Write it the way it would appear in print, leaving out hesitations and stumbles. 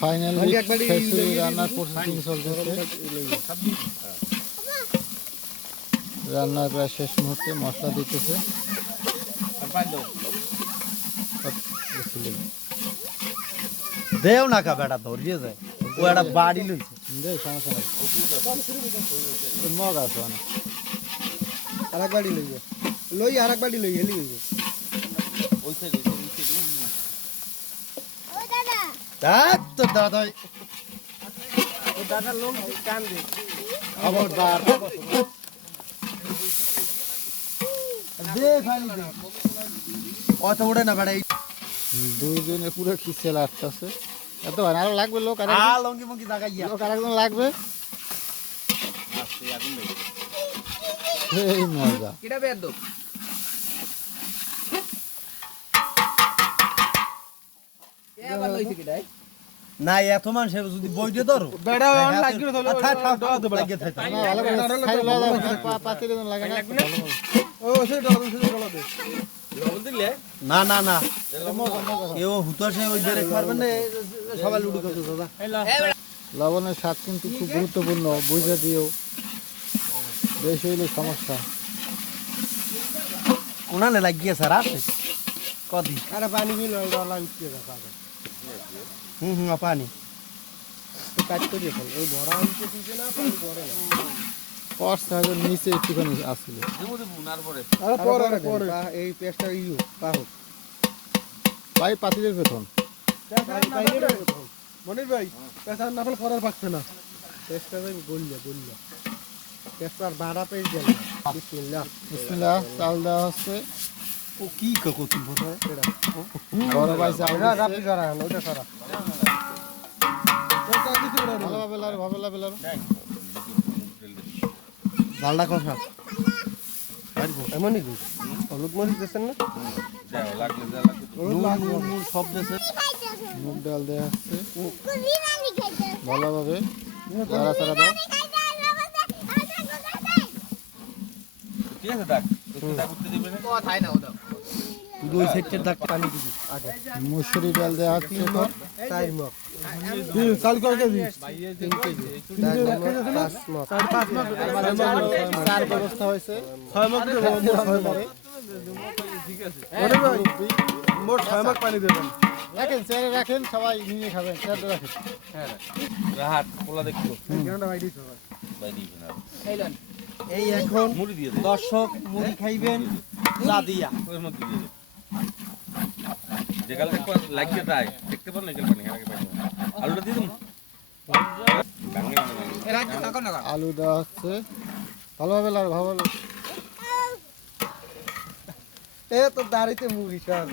Finally খিচুড়ি রান্নার processing চলতেছে। রান্নার প্রায় শেষ মুহূর্তে মশলা দিতেছে। দেও না কা বেটা ধরিয়ে যায় ও একটা বাড়ি লইছে দে সমস্যা নাই মগ আছে অনেক আরেক বাড়ি লইবে লই আরেক বাড়ি লই হেলি হইবে ওই সাইডে ওই দাদা তো দাদা ও দাদা লোক কান দে খবরদার দে ফাইল দে অত উড়ে না বেটা দুইজনে পুরো খিচেল আসতেছে। এত ভালো আরো লাগবে লোক আর লঙ্গি মঙ্গি জাগাইয়া লোক আরেকজন লাগবে। আসছে আগুন লেগে এই মজা কিটা বেদ দো কে আবার লইছে কিটাই না এত মানুষ যদি বই দিয়ে ধরো বেড়া অন লাগিয়ে ধরো লাগিয়ে থাকে না ভালো করে খাই লাগবে পাতি দিন লাগে না ও সে ডলা দে লবণ দিলে না না না এও হুতাশে ওই ডাইরেক্ট মারবেন না সবাই লুডু খেলতে দাদা লবণের স্বাদ কিন্তু খুব গুরুত্বপূর্ণ, বুঝে দিও, বেশি হইলে সমস্যা। উনানে লাগিয়ে স্যার আছে কদি আরে পানি মিল ডলা উঠতে রাখা পানি তো কাট করে ফেল ওই ভরা হইছে দিছে না পানি পড়ে না পর্স হয়তো নিচে একটুখানি আসছিল। মুনার পরে আরে পরে এই পেস্টটা ইউ পাহো ভাই পাতিলের বেতন মনির ভাই পেশার না ফেল করার পাচ্ছে না পেস্টটা ভাই বললে পেস্টার বাড়া পেজ গেল বিসমিল্লাহ বিসমিল্লাহ চাল দেওয়া হচ্ছে। ও কি কতি বোধহয় এটা বড় ভাই চাল ওটা রাপি করা হলো ওটা করা ভালোভাবে লাড়ো, ভালোভাবে লাড়ো। ডালটা কষা এমনই কি হলুদ মরিচ দিচ্ছেন না লাগলে যা লাগবে নুন সব দেশে মুগ ডাল দেওয়া হচ্ছে বিরিয়ানি খাইতে ভালোভাবে নাড়াচাড়া দাও। ঠিক আছে দাগ দাগ উঠতে দিবে না কথাই না ওটা দুই সেটের দাগ পানি দিবি আগে মুসুরি ডাল দেওয়া হচ্ছে এখন। চার মগ চাল করে কেজি 3 কেজি 5 মগ 5 মগ চার ব্যবস্থা হয়েছে। 6 মগ দেব 6 মগ ঠিক আছে ওরে ভাই মোট 6 মগ পানি দেবেন রাখেন চেয়ারে রাখেন, সবাই নিয়ে খাবেন, চেয়ারে রাখেন। রাহাত পোলা দেখো কেনটা ভাই দিছো ভাই ভাই দিবে না খাইলেন এই এখন মুড়ি দিয়ে দে দর্শক মুড়ি খাইবেন চা দিয়া ওর মধ্যে দিয়ে দে যেকাল একবার লাগিয়ে দেয় দেখতে পারেন একাল পানি আগে পানি আলুটা দিয়ে দিন ভাঙে না এরা কাকন না আলু দেওয়া হচ্ছে ভালোভাবে লাড়ো, ভালো এ তো দাড়িতে মুড়ি সব